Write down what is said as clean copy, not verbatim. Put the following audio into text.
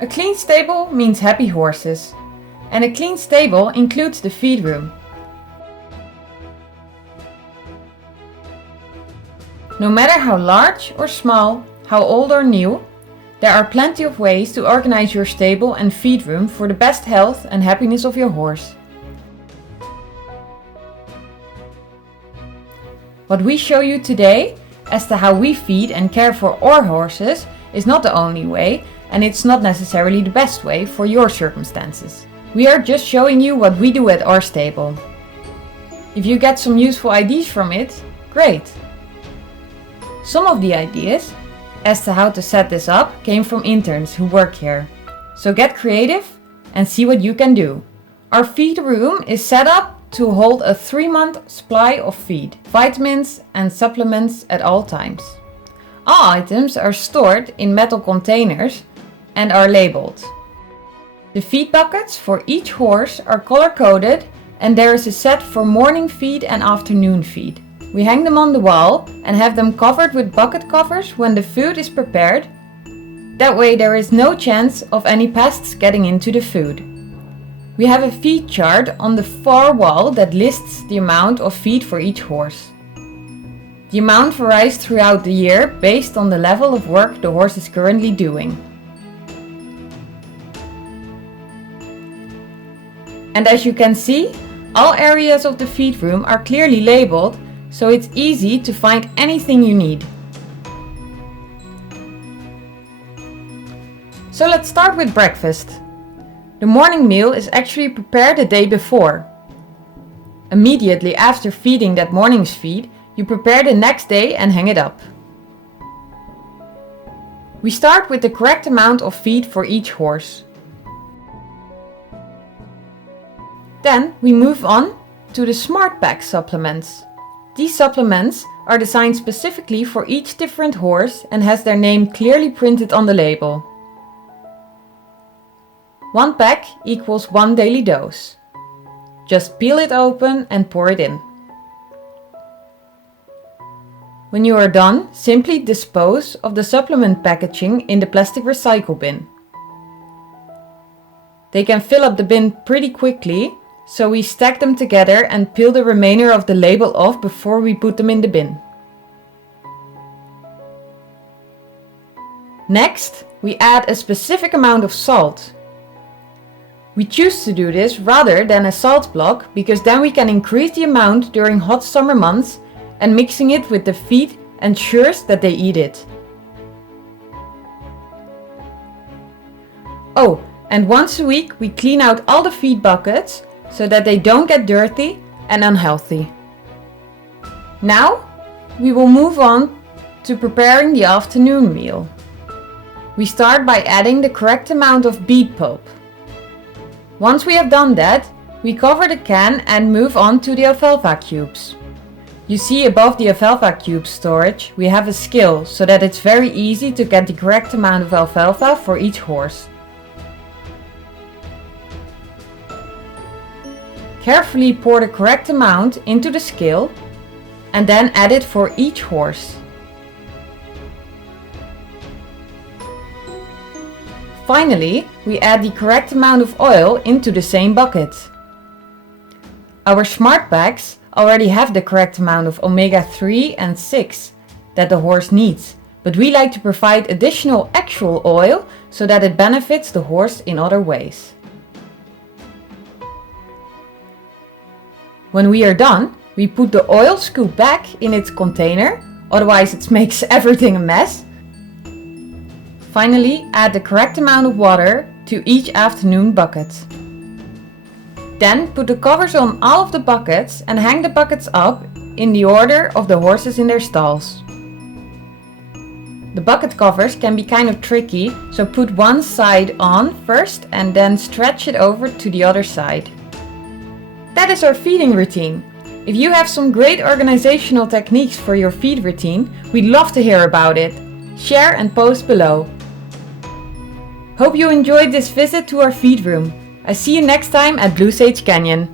A clean stable means happy horses, and a clean stable includes the feed room. No matter how large or small, how old or new, there are plenty of ways to organize your stable and feed room for the best health and happiness of your horse. What we show you today as to how we feed and care for our horses is not the only way, and it's not necessarily the best way for your circumstances. We are just showing you what we do at our stable. If you get some useful ideas from it, great! Some of the ideas as to how to set this up came from interns who work here. So get creative and see what you can do. Our feed room is set up to hold a 3-month supply of feed, vitamins and supplements at all times. All items are stored in metal containers and are labeled. The feed buckets for each horse are color-coded, and there is a set for morning feed and afternoon feed. We hang them on the wall and have them covered with bucket covers when the food is prepared. That way there is no chance of any pests getting into the food. We have a feed chart on the far wall that lists the amount of feed for each horse. The amount varies throughout the year based on the level of work the horse is currently doing. And as you can see, all areas of the feed room are clearly labeled, so it's easy to find anything you need. So let's start with breakfast. The morning meal is actually prepared the day before. Immediately after feeding that morning's feed, you prepare the next day and hang it up. We start with the correct amount of feed for each horse. Then we move on to the Smart Pack supplements. These supplements are designed specifically for each different horse and has their name clearly printed on the label. 1 pack equals 1 daily dose. Just peel it open and pour it in. When you are done, simply dispose of the supplement packaging in the plastic recycle bin. They can fill up the bin pretty quickly, so we stack them together and peel the remainder of the label off before we put them in the bin. Next, we add a specific amount of salt. We choose to do this rather than a salt block because then we can increase the amount during hot summer months, and mixing it with the feed ensures that they eat it. Oh, and once a week we clean out all the feed buckets so that they don't get dirty and unhealthy. Now we will move on to preparing the afternoon meal. We start by adding the correct amount of beet pulp. Once we have done that, we cover the can and move on to the alfalfa cubes. You see above the alfalfa cube storage we have a scale so that it's very easy to get the correct amount of alfalfa for each horse. Carefully pour the correct amount into the scale and then add it for each horse. Finally, we add the correct amount of oil into the same bucket. Our Smart Packs already have the correct amount of omega-3 and 6 that the horse needs, but we like to provide additional actual oil so that it benefits the horse in other ways. When we are done, we put the oil scoop back in its container, otherwise it makes everything a mess. Finally, add the correct amount of water to each afternoon bucket. Then put the covers on all of the buckets and hang the buckets up in the order of the horses in their stalls. The bucket covers can be kind of tricky, so put one side on first and then stretch it over to the other side. That is our feeding routine. If you have some great organizational techniques for your feed routine, we'd love to hear about it. Share and post below. Hope you enjoyed this visit to our feed room. I see you next time at Blue Sage Canyon.